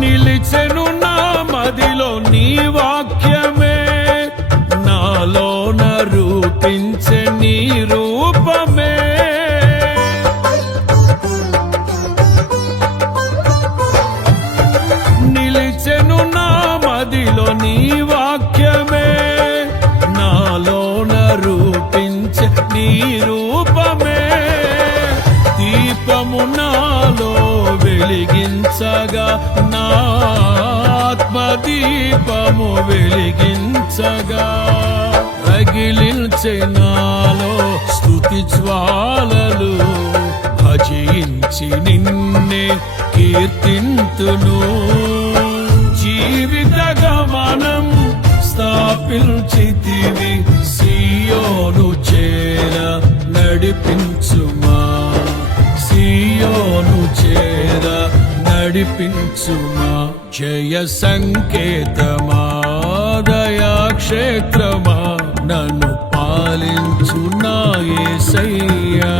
నిలిచెను నా మదిలో నీ వాక్యమే, నాలోన రూపించే నీ రూపమే. నిలిచెను నా మదిలో నీ వాక్యమే, నాలోన రూపించే నీ రూపమే. దీపము నాలో వెలిగించగా, నా ఆత్మదీపము వెలిగించగా, రగిలించే నాలో స్తుతి జ్వాలలు. భజించి నిన్నే కీర్తింతును, జీవిత గమనం స్థాపించితివి. సియోను చేర నడిపించుమా, సియోను చేర నడిపించుమా. జయ సంకేతమా, దయాక్షేత్రమా, నన్ను పాలించు నా యేసయ్యా.